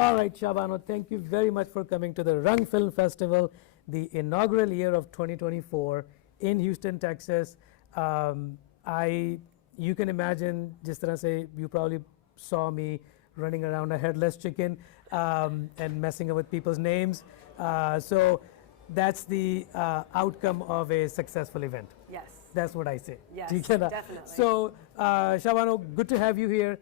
All right, Shahbano, thank you very much for coming to the Rung Film Festival, the inaugural year of 2024 in Houston, Texas. You can imagine, just as you probably saw me running around a headless chicken and messing up with people's names. So that's the outcome of a successful event. Yes. That's what I say. Yes, definitely. So, Shahbano, good to have you here.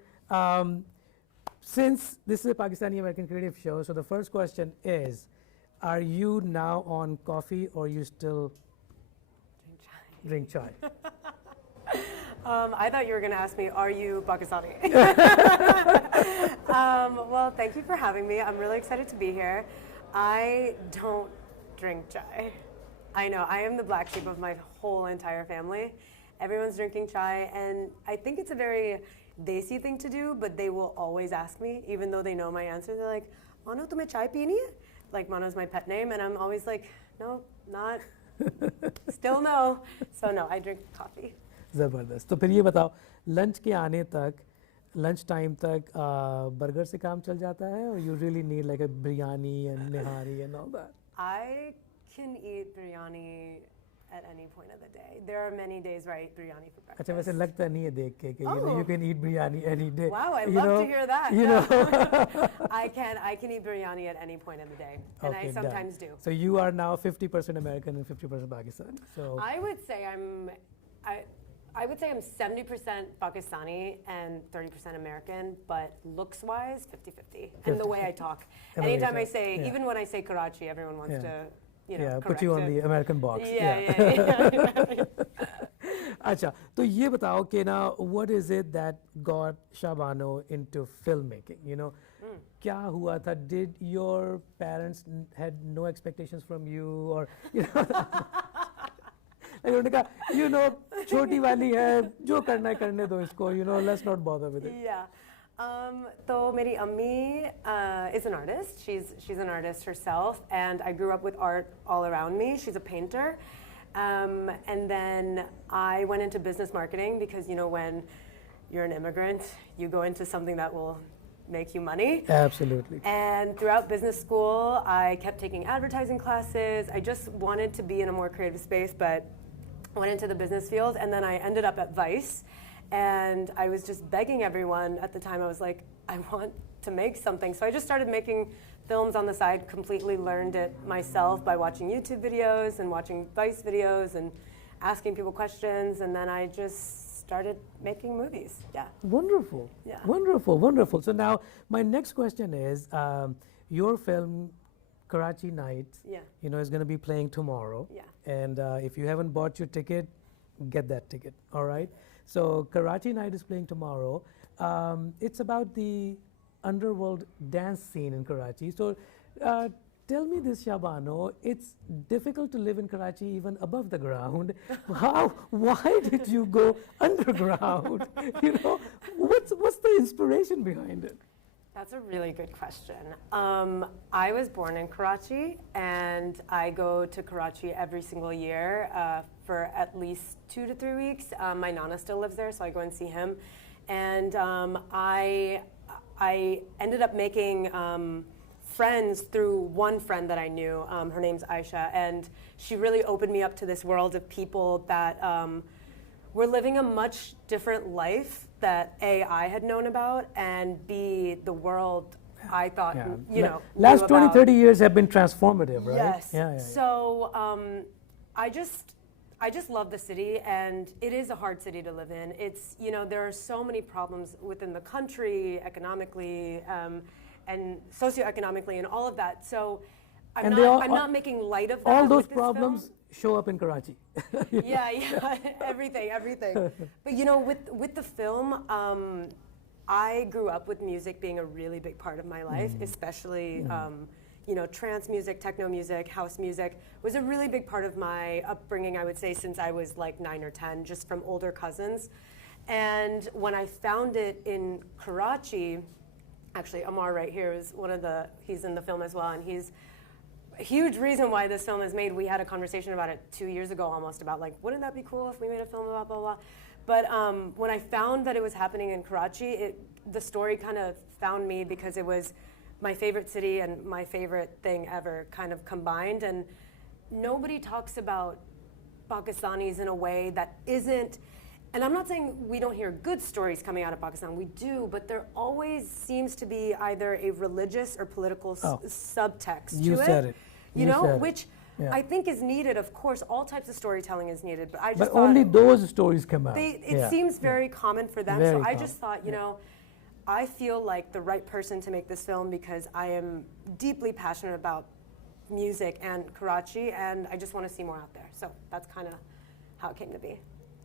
Since this is a Pakistani-American creative show, so the first question is, are you now on coffee or you still drink chai? I thought you were going to ask me, are you Pakistani? Well, thank you for having me. I'm really excited to be here. I don't drink chai. I know, I am the black sheep of my whole entire family. Everyone's drinking chai, and I think it's a very desi thing to do, but they will always ask me, even though they know my answer. They're like, Mano, tumhe chai peeni hai? Like, Mano's my pet name, and I'm always like, no, not, still no. So no, I drink coffee. ज़बरदस्त. तो फिर ये बताओ, lunch के आने तक, lunch time तक burger से काम चल जाता है, or you really need like a biryani and nihari and all that? I can eat biryani at any point of the day. There are many days where I eat biryani for breakfast. अच्छा, वैसे लगता नहीं है देख के कि you can eat biryani any day. Wow, I love to hear that. You know. I can eat biryani at any point of the day, and Okay, I sometimes done. do. So you are now 50% American and 50% Pakistani. So I would say I would say I'm 70% Pakistani and 30% American, but looks-wise, 50-50. And the way I talk. Anytime I say, even when I say Karachi, everyone wants to, you know, put you on the American box. Yeah. अच्छा, तो ये बताओ कि ना, what is it that got Shahbano into filmmaking? You know, क्या हुआ था? Did your parents had no expectations from you, or you know? उन्होंने कहा, you know, छोटी वाली है, जो करना है करने दो इसको, you know, let's not bother with it. Yeah. So मेरी अम्मी is an artist. She's an artist herself, and I grew up with art all around me. She's a painter. And then I went into business marketing because, you know, when you're an immigrant, you go into something that will make you money. Absolutely. And throughout business school, I kept taking advertising classes. I just wanted to be in a more creative space, but went into the business field, and then I ended up at Vice, and I was just begging everyone at the time. I was like, I want to make something. So I just started making films on the side, completely learned it myself by watching YouTube videos and watching Vice videos and asking people questions, and then I just started making movies. Yeah. Wonderful. Yeah. Wonderful, wonderful. So now my next question is, your film Karachi Nights, you know, is going to be playing tomorrow. Yeah. And if you haven't bought your ticket, get that ticket, all right? So Karachi Night is playing tomorrow. It's about the underworld dance scene in Karachi. So tell me this, Shahbano, it's difficult to live in Karachi even above the ground. Why did you go underground? You know, what's the inspiration behind it? That's a really good question. I was born in Karachi, and I go to Karachi every single year for at least 2 to 3 weeks. My Nana still lives there, so I go and see him. And I ended up making friends through one friend that I knew. Her name's Aisha, and she really opened me up to this world of people that were living a much different life that A, I had known about, and B, the world I thought, you know, last 20, 30 years have been transformative, right? Yes. Yeah. So I just love the city, and it is a hard city to live in. It's, you know, there are so many problems within the country, economically, and socioeconomically, and all of that. So I'm not making light of that. All those problems show up in Karachi. Yeah, everything. But you know, with the film, I grew up with music being a really big part of my life, especially you know, trance music, techno music, house music was a really big part of my upbringing, I would say, since I was like 9 or 10, just from older cousins. And when I found it in Karachi, actually Amar right here is he's in the film as well, and he's a huge reason why this film is made. We had a conversation about it 2 years ago almost, about like, wouldn't that be cool if we made a film about blah, blah, blah. But when I found that it was happening in Karachi, the story kind of found me because it was my favorite city and my favorite thing ever kind of combined. And nobody talks about Pakistanis in a way that isn't, and I'm not saying we don't hear good stories coming out of Pakistan, we do, but there always seems to be either a religious or political subtext You to said it. it. You know, said it. which Yeah. I think is needed. Of course, all types of storytelling is needed, but I just But thought only those stories come out. it seems very common for them. Very so I common. just thought, you know, I feel like the right person to make this film because I am deeply passionate about music and Karachi, and I just want to see more out there. So that's kind of how it came to be.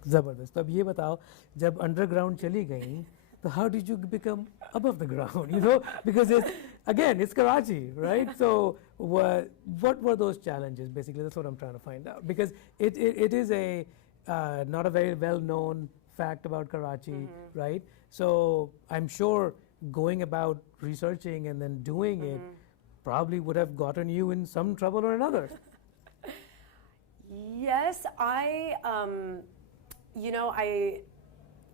जबरदस्त. अब ये बताओ, जब underground चली गई, तो how did you become above the ground? You know, because it's Karachi, right? So what were those challenges? Basically, that's what I'm trying to find out, because it is a not a very well-known fact about Karachi, right? So I'm sure going about researching and then doing it probably would have gotten you in some trouble or another. Yes, you know, I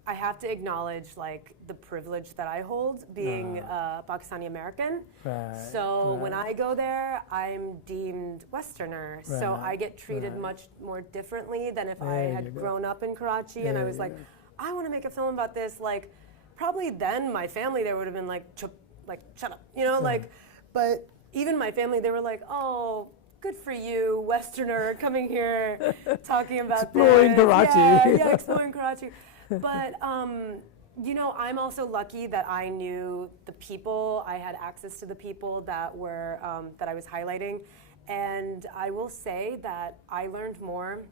have to acknowledge like the privilege that I hold being Pakistani-American. Right, So when I go there, I'm deemed Westerner. So I get treated much more differently than if I had grown up in Karachi and I was like, I want to make a film about this. Like, probably then my family there would have been like, shut up, you know, like, but even my family, they were like, oh, good for you, Westerner, coming here, talking about exploring Karachi. Yeah, exploring Karachi. But, you know, I'm also lucky that I knew the people, I had access to the people that were, that I was highlighting. And I will say that I learned more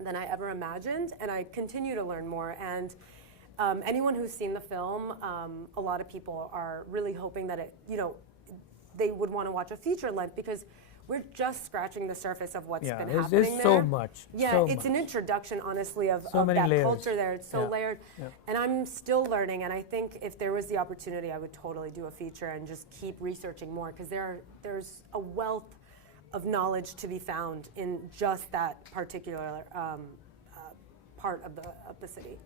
than I ever imagined, and I continue to learn more. And anyone who's seen the film, a lot of people are really hoping that it, you know, they would want to watch a feature length because we're just scratching the surface of what's been happening there's there. so much. Yeah, so it's much. an introduction, honestly, of many that layers. culture there. It's so layered. Yeah. And I'm still learning, and I think if there was the opportunity, I would totally do a feature and just keep researching more because there's a wealth of knowledge to be found in just that particular part of the city.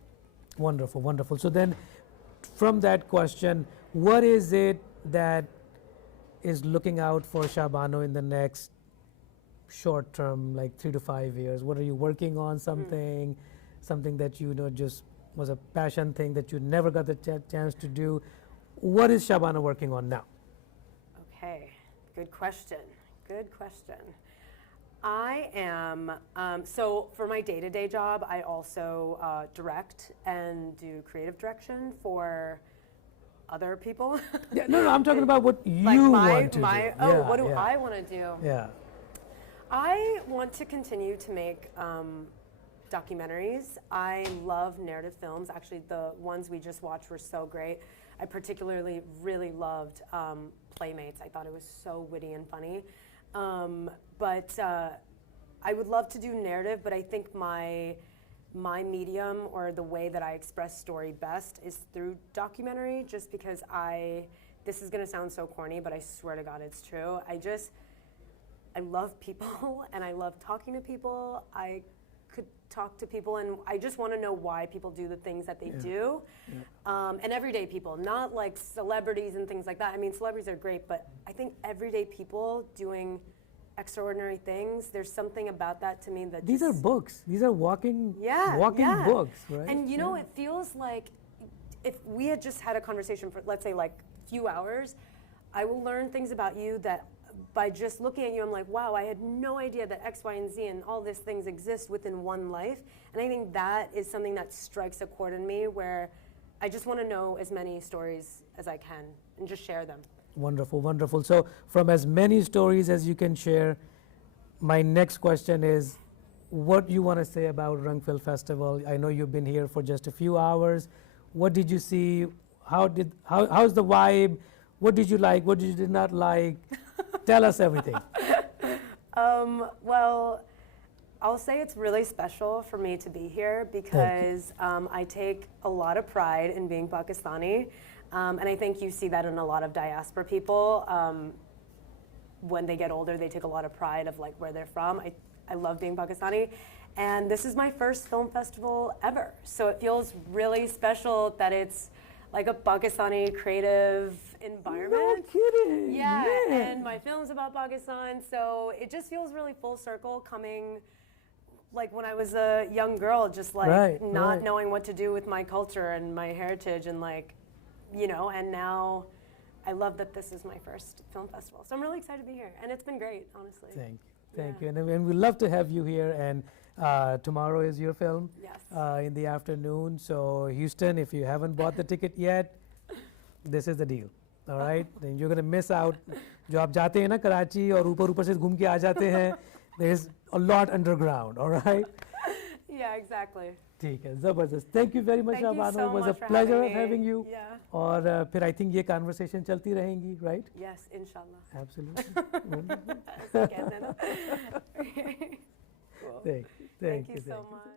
Wonderful, wonderful. So then, from that question, what is it that is looking out for Shahbano in the next short term, like 3 to 5 years? What are you working on? Something that you know just was a passion thing that you never got the chance to do. What is Shahbano working on now? Okay, good question. Good question. I am, so for my day-to-day job, I also direct and do creative direction for other people. No, I'm talking about what you like want to do. What do I want to do? Yeah. I want to continue to make documentaries. I love narrative films. Actually, the ones we just watched were so great. I particularly really loved Playmates. I thought it was so witty and funny. But I would love to do narrative, but I think my medium or the way that I express story best is through documentary, just because this is gonna sound so corny, but I swear to God it's true. I love people and I love talking to people. I could talk to people and I just wanna know why people do the things that they do. And everyday people, not like celebrities and things like that. I mean, celebrities are great, but I think everyday people doing extraordinary things, there's something about that to me that These are books. These are walking books, right? And you know, it feels like if we had just had a conversation for, let's say, like a few hours, I will learn things about you that by just looking at you, I'm like, wow, I had no idea that X, Y, and Z and all these things exist within one life. And I think that is something that strikes a chord in me where I just want to know as many stories as I can and just share them. Wonderful, wonderful. So from as many stories as you can share, my next question is what you want to say about Rung Film Festival. I know you've been here for just a few hours. What did you see? How's the vibe? What did you like? What did you not like? Tell us everything. Well, I'll say it's really special for me to be here because I take a lot of pride in being Pakistani. And I think you see that in a lot of diaspora people. When they get older, they take a lot of pride of like where they're from. I love being Pakistani. And this is my first film festival ever. So it feels really special that it's like a Pakistani creative environment. No kidding. Yeah, Man. and my film's about Pakistan, so it just feels really full circle coming, like when I was a young girl, just like not knowing what to do with my culture and my heritage, and like, you know, and now I love that this is my first film festival. So I'm really excited to be here, and it's been great, honestly. Thank you. And we'd love to have you here, and tomorrow is your film. Yes. In the afternoon. So Houston, if you haven't bought the ticket yet, this is the deal. All right? Then you're going to miss out. जो आप जाते हैं ना कराची और ऊपर से घूम के आ जाते हैं, there's a lot underground. All right? Yeah, exactly. ठीक है, ज़बरदस्त. Thank you very much, Thank you Shahbano. so It was a much for pleasure having me. having you. Yeah. और फिर I think ये conversation चलती रहेंगी, right? Yes, inshallah. Absolutely. Wonderful. As I can, then. Cool. Thank you. Thank you so much.